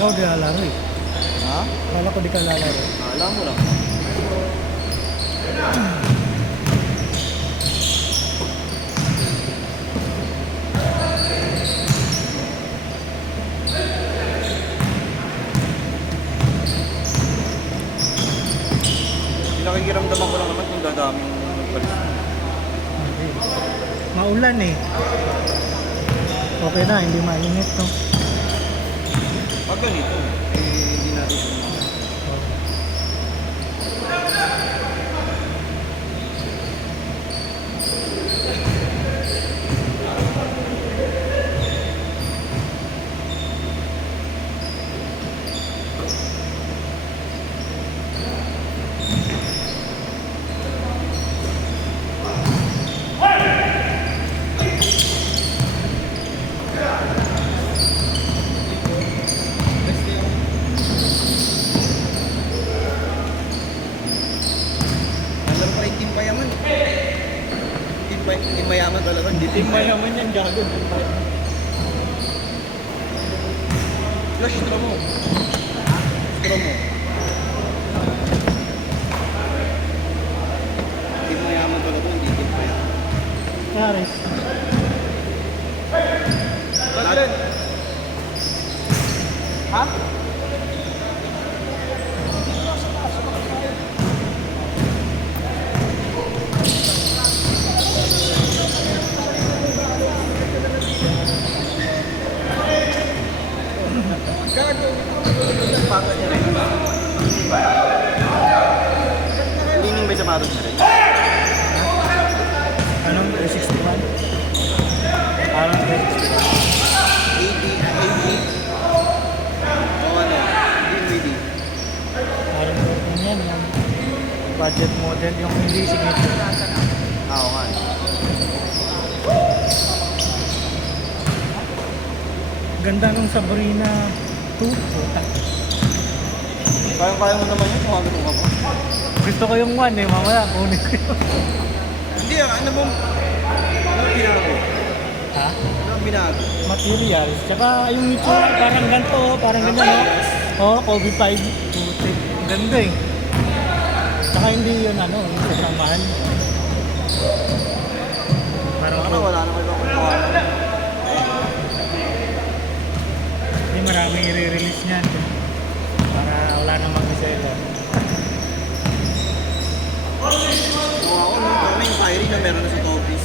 Ako di lalaro eh. Ha? Kala ko di ka lalaro. Alam mo lang. Nakikiramdaman ko lang naman kung dadaming palis. Hindi. Maulan eh. Okay na, hindi mainit no. Pag ganito, hindi natin sumama. Alam pa yung team payaman. Team mayaman talaga, hindi Team mayaman yan, gago. Flash straw mo. Straw mo. Team mayaman talaga, hindi team payaman. Paris. Lahat. Ha? Sapatos niya rin. Hindi ba? Lining ba yung sapatos niya rin? Anong 361? Parang 361. AD. O ano? DVD. Parang ano yan, yung budget model, yung hindi signature. Oo nga. Ganda nung Sabrina 2. Puta. Kaya mo naman yun kung ano ka ba? Gusto ko yung 1 eh, mamaya kunin ko yun. Hindi ano mo? Ano binago? Ha? Ano binago? Materials. Tsaka yung itsura, parang ganito, parang ganyan no? Oo, Kobe 5. Putik. Ganda eh. Tsaka hindi yun ano, hindi sobrang mahal. Parang Ano wala naman ako kuha. hindi maraming i-release niyan. Para wala nang mag-seller. Oo, kami yung Kyrie na meron na sa Topis.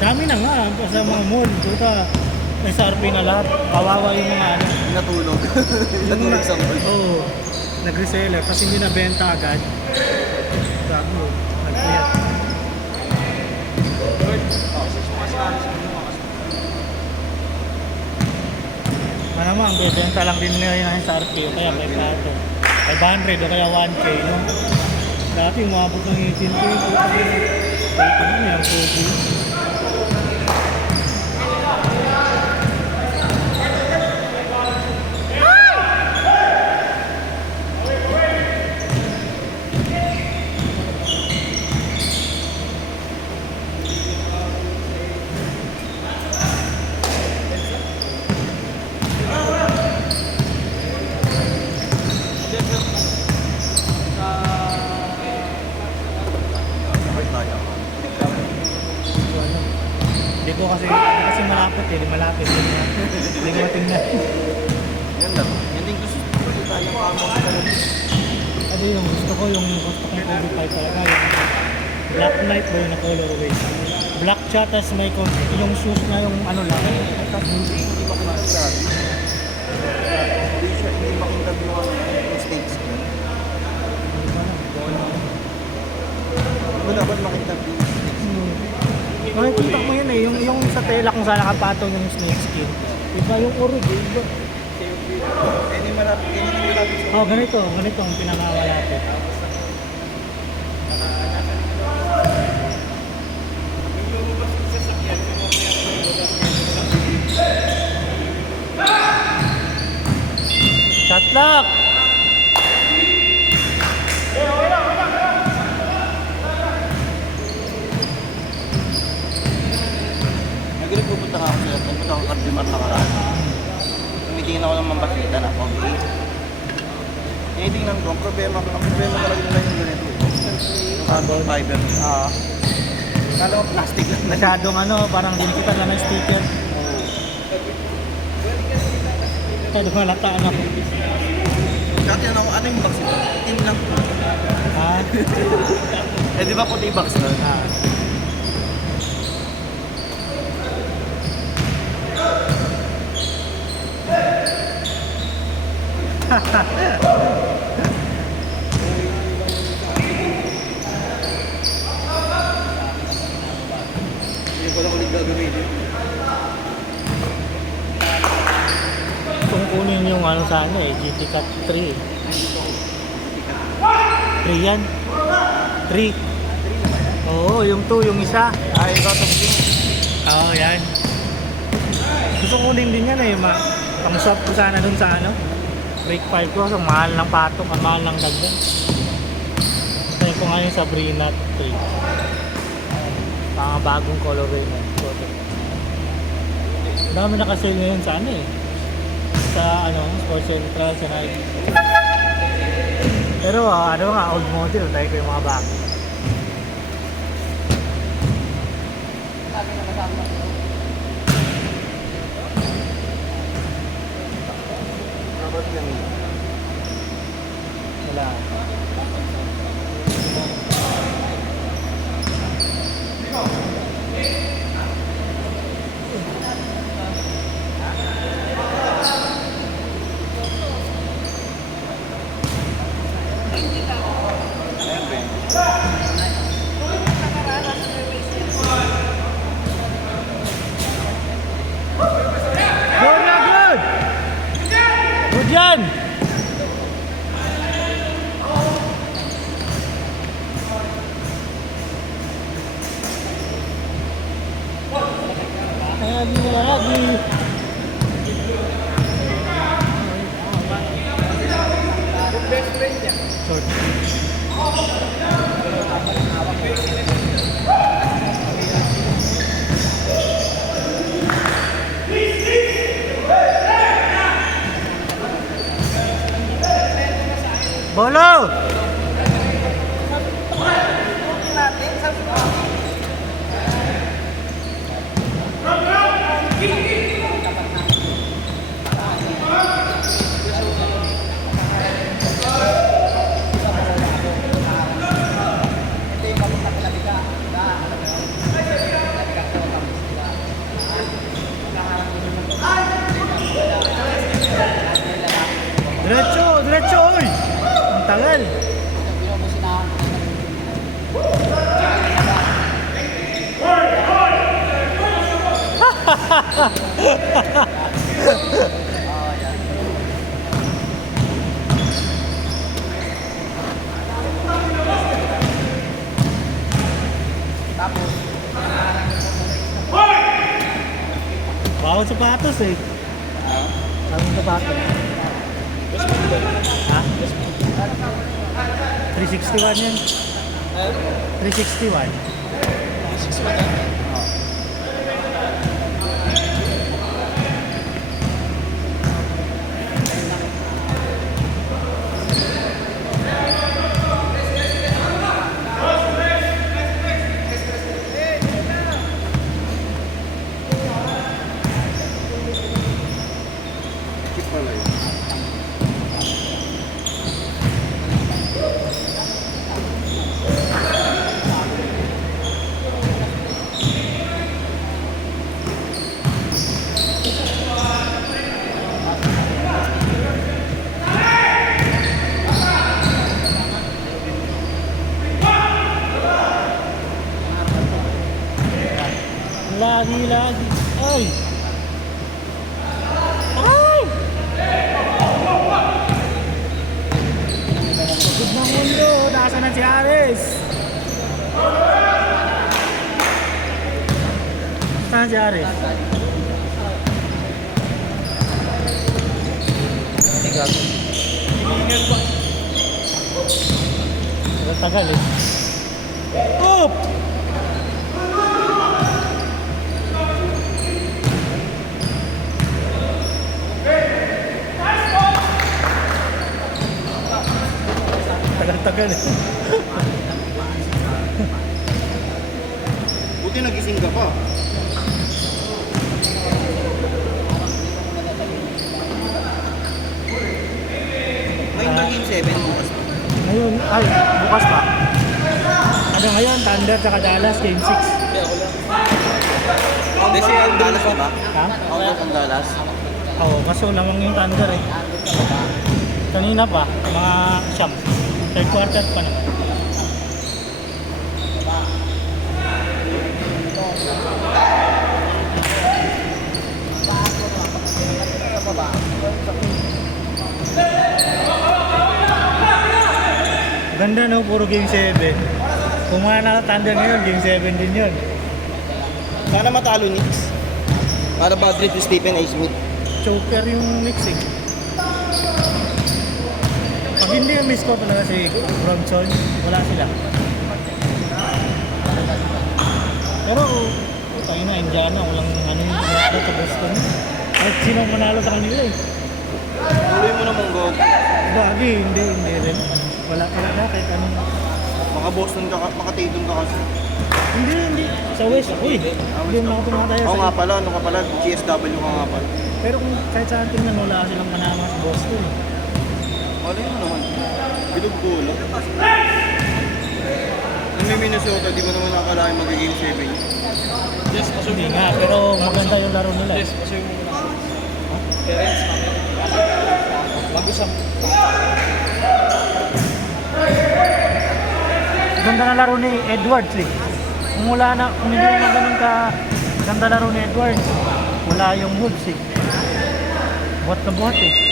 Dami na nga sa mga mall. Puta, SRP na lahat. Kawawa yung mga ano. Natulog. Natulog sa mall. Oo, nag-reseller kasi hindi nabenta agad. Sabi mo, nag-clear. Malamang, bebenta lang din nila yun sa RP o kaya may plato. 500 o kaya 1K, no? Dati umabot ng 18K. Ito mo yung Kobe. Hindi kasi malapit eh, malapit. Hindi ko matingnan. Yan lang. Yan din gusto ko tayo pamo sa talaga. Ano yung gusto ko yung Kobe 5 talaga. Yung Black Knight ba yung na colorway? Black siya, tas may yung shoes na yung ano lang. Tapos hindi makinagsabi. Hindi makinag yung ano, yung stage screen. Wala ba makinag yung stage screen? Makikita mo yun eh, yung sa tela kung saan nakapatong yung snake skin. Iba yung urod eh, iba. Hindi malapit. Oh, ganito ang pinakamalapit. Shot lock! Pupunta nga ako sa Kardimar na karaan. Tumitingin ako ng mambakita na, okay. testing lang doon. Ang problema talaga nila yung ganito. Yung carbon fiber. Oo. Kala ko plastic lang. Masyadong parang dinkitan na ng sticker. Kaya dumalataan ako. Dati ano yung box ito? Team lang. Ha? Eh di ba puti box na? Ah. Hindi ko lang ulit gagamitin. Kung kunin yung sana GT Cut 3. 3 yan. 3. Oo, yung 2, yung isa. Ay, ikaw itong team. Oo, yan. Gusto ko kunin din yan pang swap ko sana dun sa brake 5 ko. So, mahal ng patong, mahal ng dagdag. Gusto ko nga yung Sabrina 3. Mga bagong colorway na. Dami nakasale ngayon sa sa Sports Central, sa Nike. Pero old model, tayo ko yung mga bago. Wala. Good yan! Lagi. Short. Bolo! Diretso, oy! Ang tagal. Bawal sapatos eh. Bawal sapatos. Ha? 361 yan. 361. Keep pala yun. Lagi. Ay! Ay! Pagod ng mundo. Nasaan na si Aris? Nasaan si Aris? Tagal eh. Up! Tagal-tagal eh. Buti nagising ka pa. May Game 7 bukas. Ngayon, ay, bukas pa. Ano ngayon, Thunder tsaka Dallas, Game 6. Hindi si ang Dallas, di ba? Ha? Okay ang Dallas. Oo, kaso lamang yung Thunder eh. Kanina pa, mga siyam. Third quarter pa naman. Ganda no, puro Game 7. Kung mga nakatanda ngayon, Game 7 din yun. Sana matalo Knicks. Para bad trip si Stephen A. Smith. Choker yung Knicks eh. Pag hindi yung miss ko talaga si Bronson, wala sila. Pero, tayo na, Indiana, walang ano yung pinaka sa Boston. Kahit sino manalo sa kanila eh. Tuloy mo na Monggo. Bagay, hindi rin. Wala na, kahit anong... Mga Boston ka, makatitong ka kasi. Hindi. Sa West, uy. Hindi mo nakatumataya Oo sa... nga pala, ano ka pala, GSW ka nga pala. Pero kung kahit saan tingnan, wala silang panama sa Boston. Ano yun naman? Bilog bulo. Nung may Minnesota, di mo naman nakakalain mag-game 7. Hindi nga, pero maganda yung laro nila. Yes, kasi yung parents kami. Mag-usap. Ganda na laro ni Edwards eh. Kung wala na, kung hindi na ganun ka ganda laro ni Edwards, wala yung Wolves eh. Buhat na buhat eh.